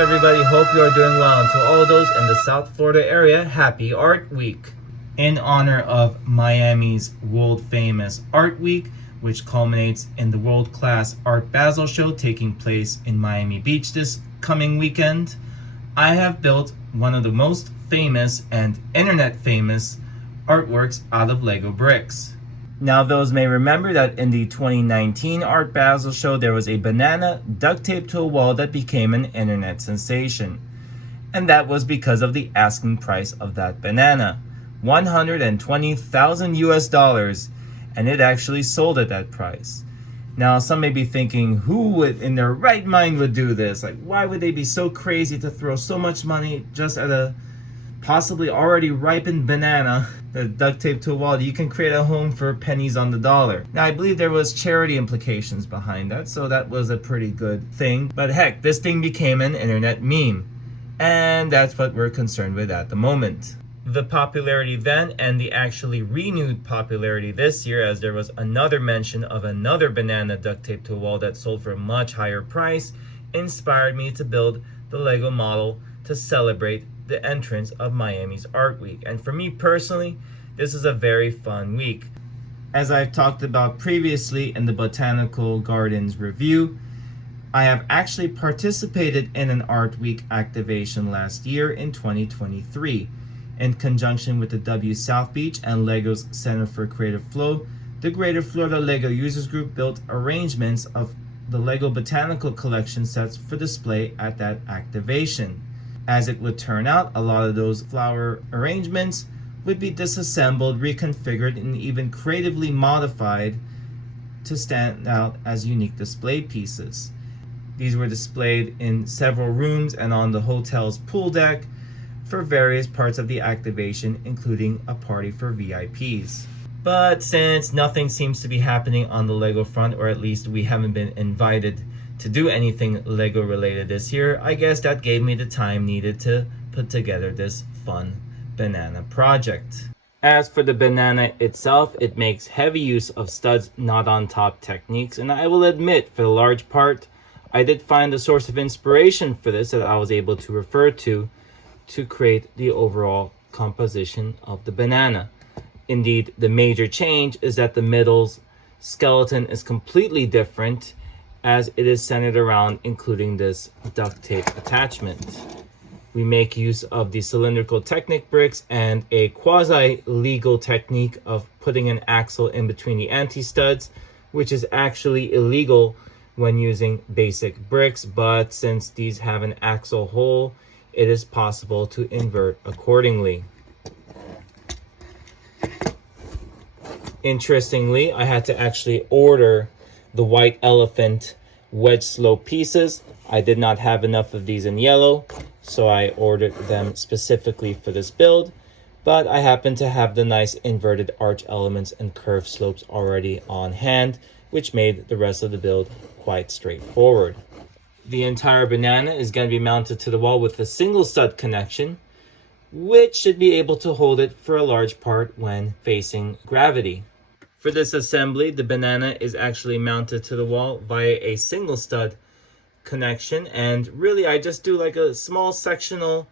everybody? Hope you are doing well. And to all those in the South Florida area, happy Art Week. In honor of Miami's world famous Art Week, which culminates in the world-class Art Basel show taking place in Miami Beach this coming weekend, I have built one of the most famous and internet famous artworks out of Lego bricks. Now, those may remember that in the 2019 Art Basel show, there was a banana duct taped to a wall that became an internet sensation. And that was because of the asking price of that banana, $120,000 US, and it actually sold at that price. Now, some may be thinking, who would in their right mind would do this? Like, why would they be so crazy to throw so much money just at a possibly already ripened banana that duct taped to a wall that you can create a home for pennies on the dollar? Now, I believe there was charity implications behind that, so that was a pretty good thing. But heck, this thing became an internet meme, and that's what we're concerned with at the moment. The popularity then and the actually renewed popularity this year, as there was another mention of another banana duct taped to a wall that sold for a much higher price, inspired me to build the Lego model to celebrate the entrance of Miami's Art Week. And for me personally, this is a very fun week. As I've talked about previously in the Botanical Gardens review, I have actually participated in an Art Week activation last year in 2023. In conjunction with the W South Beach and Lego's Center for Creative Flow, the Greater Florida Lego Users Group built arrangements of the Lego Botanical Collection sets for display at that activation. As it would turn out, a lot of those flower arrangements would be disassembled, reconfigured, and even creatively modified to stand out as unique display pieces. These were displayed in several rooms and on the hotel's pool deck for various parts of the activation, including a party for VIPs. But since nothing seems to be happening on the Lego front, or at least we haven't been invited to do anything Lego related this year, I guess that gave me the time needed to put together this fun banana project. As for the banana itself, it makes heavy use of studs not on top techniques, and I will admit, for the large part, I did find a source of inspiration for this that I was able to refer to create the overall composition of the banana. Indeed, the major change is that the middle's skeleton is completely different, as it is centered around including this duct tape attachment. We make use of the cylindrical Technic bricks and a quasi-legal technique of putting an axle in between the anti-studs, which is actually illegal when using basic bricks, but since these have an axle hole, it is possible to invert accordingly. Interestingly, I had to actually order the white elephant wedge slope pieces. I did not have enough of these in yellow, so I ordered them specifically for this build, but I happen to have the nice inverted arch elements and curved slopes already on hand, which made the rest of the build quite straightforward. The entire banana is going to be mounted to the wall with a single stud connection, which should be able to hold it for a large part when facing gravity. For this assembly, the banana is actually mounted to the wall via a single stud connection, and really I just do like a small sectional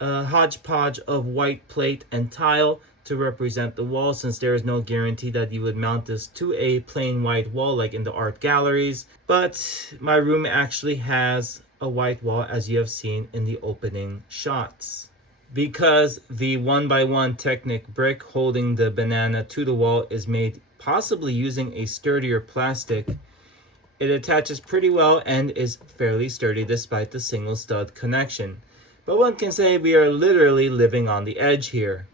hodgepodge of white plate and tile to represent the wall, since there is no guarantee that you would mount this to a plain white wall like in the art galleries. But my room actually has a white wall, as you have seen in the opening shots. Because the 1x1 Technic brick holding the banana to the wall is made possibly using a sturdier plastic, it attaches pretty well and is fairly sturdy despite the single stud connection. But one can say we are literally living on the edge here.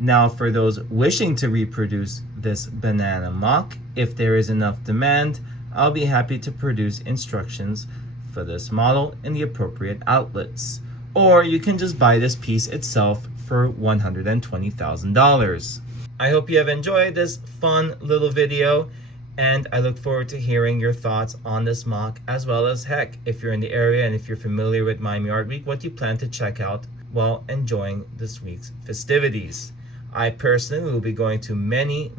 Now, for those wishing to reproduce this banana mock, if there is enough demand, I'll be happy to produce instructions for this model in the appropriate outlets. Or you can just buy this piece itself for $120,000. I hope you have enjoyed this fun little video, and I look forward to hearing your thoughts on this mock, as well as, heck, if you're in the area and if you're familiar with Miami Art Week, what you plan to check out while enjoying this week's festivities. I personally will be going to many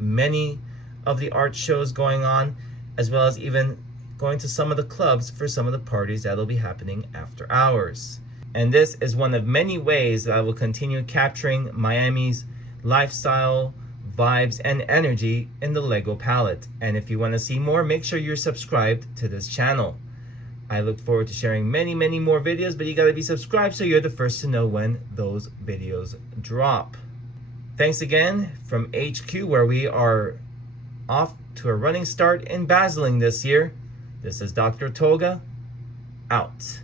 of the art shows going on, as well as even going to some of the clubs for some of the parties that'll be happening after hours. And this is one of many ways that I will continue capturing Miami's lifestyle, vibes, and energy in the Lego palette. And if you want to see more, make sure you're subscribed to this channel. I look forward to sharing many more videos, but you gotta be subscribed so you're the first to know when those videos drop. Thanks again from HQ, where we are off to a running start in Baseling this year. This is Dr. Toga, out.